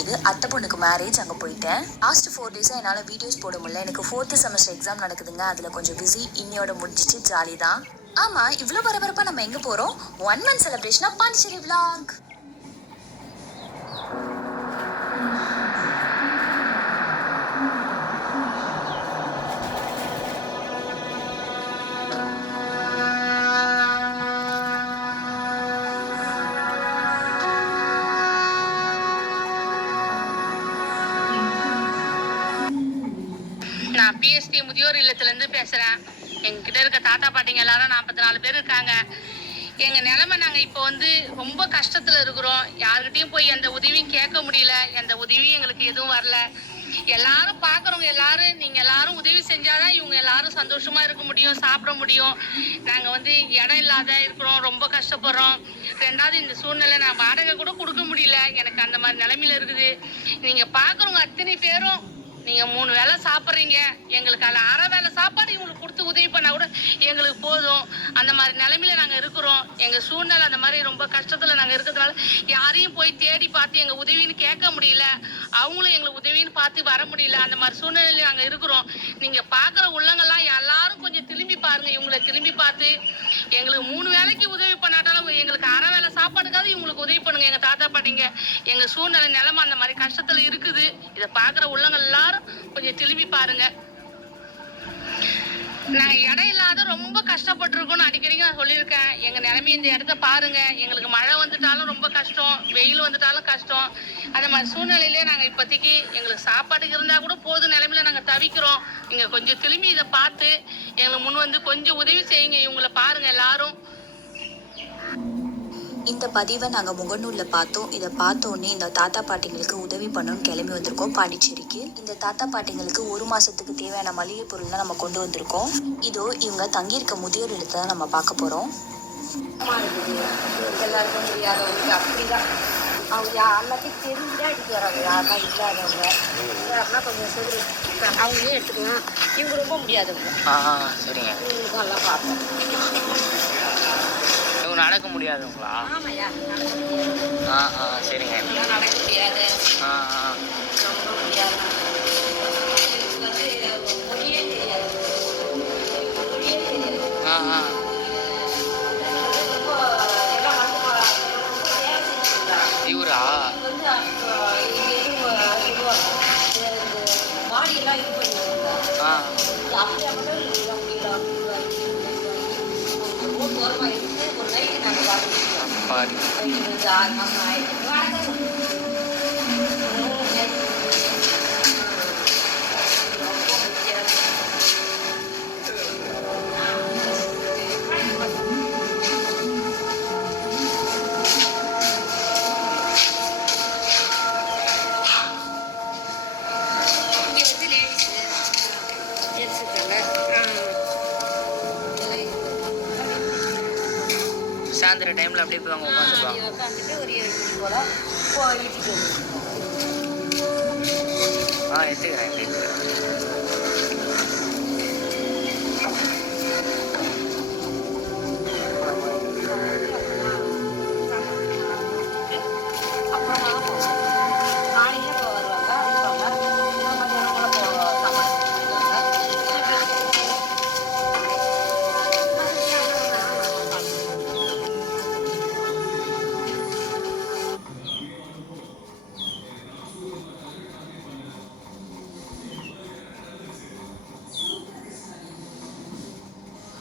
இது அத்தை பொண்ணுக்கு மேரேஜ். அங்கே போயிட்டேன். லாஸ்ட் 4 டேஸாக என்னால் வீடியோஸ் போட முடியல. எனக்கு 4th செமஸ்டர் எக்ஸாம் நடக்குதுங்க. அதில் கொஞ்சம் பிஸி. இன்னையோட முடிஞ்சிச்சு. ஜாலி தான். ஆமாம், இவ்வளோ பரபரப்பாக நம்ம எங்கே போகிறோம்? 1 month செலிப்ரேஷனாக பாண்டிச்சேரி விளாக். நான் பிஎஸ்டி முதியோர் இல்லத்துலேருந்து பேசுகிறேன். எங்ககிட்ட இருக்க தாத்தா பாட்டிங்க எல்லாரும் 44 பேர் இருக்காங்க. எங்கள் நிலைமை நாங்கள் இப்போ ரொம்ப கஷ்டத்தில் இருக்கிறோம். யாருக்கிட்டையும் போய் எந்த உதவியும் கேட்க முடியல. எந்த உதவியும் எங்களுக்கு எதுவும் வரல. எல்லாரும் பார்க்குறவங்க எல்லாரும் நீங்கள் எல்லாரும் உதவி செஞ்சாதான் இவங்க எல்லாரும் சந்தோஷமாக இருக்க முடியும், சாப்பிட முடியும். நாங்கள் இடம் இல்லாத இருக்கிறோம், ரொம்ப கஷ்டப்படுறோம். 2வது இந்த சூழ்நிலை நான் வாடகை கூட கொடுக்க முடியல. எனக்கு அந்த மாதிரி நிலைமையில இருக்குது. நீங்கள் பார்க்குறவங்க அத்தனை பேரும் நீங்கள் 3 வேளை சாப்பிட்றீங்க. எங்களுக்கு அதில் அரை வேளை சாப்பாடு இவங்களுக்கு கொடுத்து உதவி பண்ணால் கூட எங்களுக்கு போதும். அந்த மாதிரி நிலைமையில நாங்கள் இருக்கிறோம். எங்கள் சூழ்நிலை அந்த மாதிரி ரொம்ப கஷ்டத்தில் நாங்கள் இருக்கிறதுனால யாரையும் போய் தேடி பார்த்து எங்கள் உதவின்னு கேட்க முடியல. அவங்களும் எங்களுக்கு உதவின்னு பார்த்து வர முடியல. அந்த மாதிரி சூழ்நிலையில் நாங்கள் இருக்கிறோம். நீங்கள் பார்க்குற உள்ளங்கள்லாம் எல்லாரும் கொஞ்சம் திரும்பி பாருங்கள். இவங்களை திரும்பி பார்த்து எங்களுக்கு 3 வேளைக்கு உதவி பண்ணாட்டாலும் எங்களுக்கு அரை வேளை சாப்பாடுக்காவது இவங்களுக்கு உதவி பண்ணுங்க. எங்கள் தாத்தா பாட்டிங்க எங்கள் சூழ்நிலை நிலைமை அந்த மாதிரி கஷ்டத்தில் இருக்குது. இதை பார்க்குற உள்ளங்கள் எல்லாரும் கொஞ்சம் திரும்பி பாருங்க. நாங்க இடம் இல்லாத ரொம்ப கஷ்டப்பட்டிருக்கோம்னு அடிக்கடிக்கு நான் சொல்லியிருக்கேன். எங்க நிலைமை இந்த இடத்த பாருங்க. எங்களுக்கு மழை வந்துட்டாலும் ரொம்ப கஷ்டம், வெயில் வந்துட்டாலும் கஷ்டம். அந்த மாதிரி சூழ்நிலையிலே நாங்க இப்போதைக்கு எங்களுக்கு சாப்பாட்டுக்கு இருந்தா கூட போதும் நிலைமையில நாங்க தவிக்கிறோம். நீங்க கொஞ்சம் திரும்பி இதை பார்த்து எங்களுக்கு முன் கொஞ்சம் உதவி செய்யுங்க. இவங்களை பாருங்க எல்லாரும். இந்த பதிவை நாங்கள் முகநூலில் பார்த்தோம். இதை பார்த்தோன்னே இந்த தாத்தா பாட்டிங்களுக்கு உதவி பண்ணணும்னு கிளம்பி வந்திருக்கோம் பாண்டிச்சேரிக்கு. இந்த தாத்தா பாட்டிங்களுக்கு 1 மாதத்துக்கு தேவையான மளிகை பொருள் தான் நம்ம கொண்டு வந்திருக்கோம். இதோ இவங்க தங்கியிருக்க முதியோர் இடத்தை தான் நம்ம பார்க்க போகிறோம். எல்லாருக்கும் தெரியாதவங்களுக்கு அப்படிதான் அவங்க எல்லாத்தையும் தெரிஞ்சுதான் எடுத்து வராங்க. யாருன்னா இல்லாதவங்க அப்படின்னா கொஞ்சம் சொல்லி அவங்களே எடுத்துக்கலாம். இவங்க ரொம்ப முடியாதவங்க. சரிங்க. இவங்களுக்கு நல்லா பார்ப்போம். இவங்க நடக்க முடியாதுங்களா? ஆமாய்யா, சரிங்க. நடக்க முடியாது, ரொம்ப முடியாது. மொழியே தெரியாது. மொழியே தெரியாது. இவரா? மாடியெல்லாம் இது பண்ணிருக்காங்க. அப்படியே மட்டும் ஓரமாக இருந்து ஒரு நைட்டு நாங்கள் பாடி 6 மாதம் ஆயிடுச்சு. சாயந்தர டைமில் அப்படியே போய் அவங்க உட்காந்துருவாங்க. உட்காந்துட்டு ஒரு 7 மணி போல் வீட்டுக்கு எடுத்துக்கிறேன்.